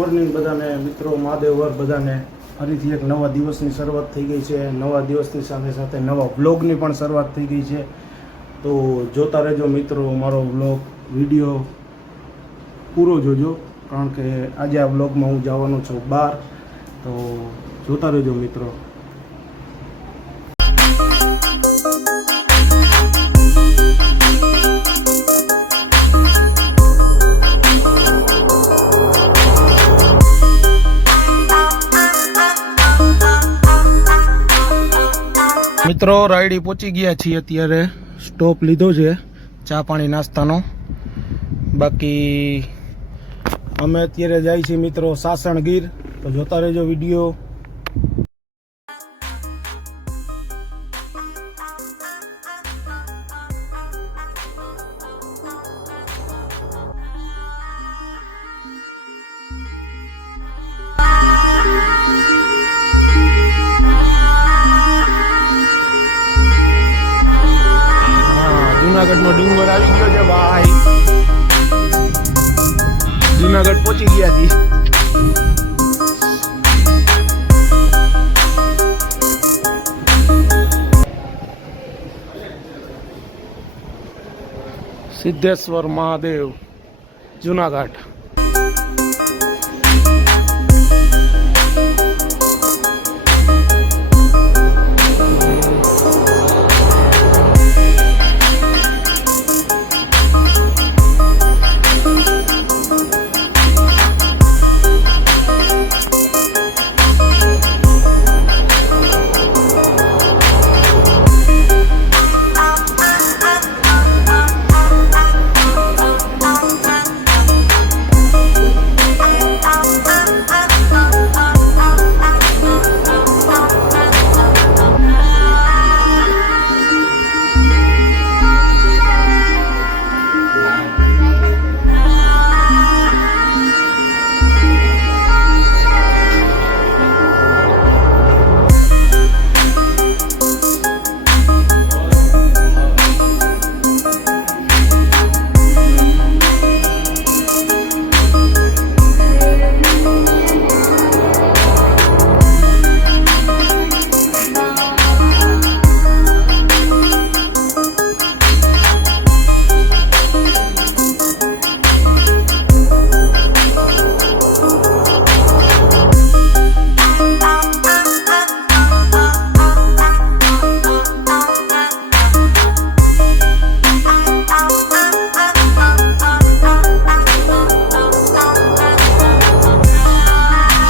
Morning બધાને મિત્રો, મહાદેવવર બધાને ફરીથી એક નવા દિવસની શરૂઆત થઈ ગઈ છે. નવા દિવસની સાથે સાથે નવા વ્લોગની પણ શરૂઆત થઈ ગઈ છે. તો જોતા રહેજો મિત્રો, મારો વ્લોગ વિડીયો પૂરો જોજો, કારણ કે આજે આ વ્લોગમાં હું જવાનો છું બહાર. તો જોતા રહેજો મિત્રો. મિત્રો રાયડી પહોંચી ગયા છીએ, અત્યારે સ્ટોપ લીધો છે ચા પાણી નાસ્તાનો. બાકી અમે અત્યારે જાય છીએ મિત્રો સાસણગીર. તો જોતા રહેજો વિડીયો. જુનાગઢનો ડુંગર આવી ગયો છે ભાઈ. જુનાગઢ પહોંચી ગયા છીએ. સિદ્ધેશ્વર મહાદેવ જુનાગઢ.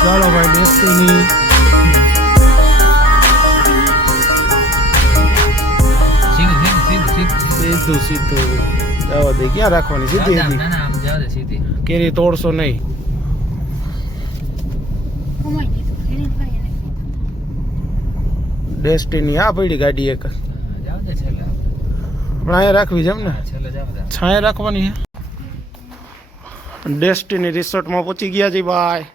ચાલો ભાઈ ડેસ્ટિની સીધું જવા દે. ક્યાં રાખવાની? સીધી કેરી તોડશો નહીં. ડેસ્ટિની આ પડી ગાડી એક પણ અહીંયા રાખવી છે એમ ને? છાંય રાખવાની છે. ડેસ્ટિની રિસોર્ટમાં પહોંચી ગયા છે ભાઈ.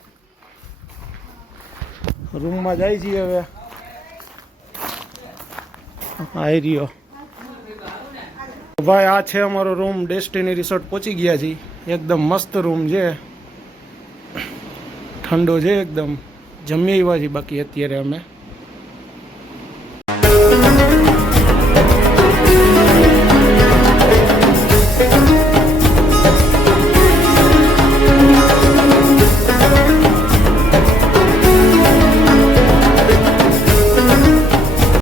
રૂમમાં જાય છીએ હવે. આવી રહ્યો ભાઈ, આ છે અમારો રૂમ. ડેસ્ટિની રિસોર્ટ પહોંચી ગયા છીએ. એકદમ મસ્ત રૂમ છે, ઠંડો છે એકદમ. જમી આવ્યા છીએ બાકી અત્યારે અમે.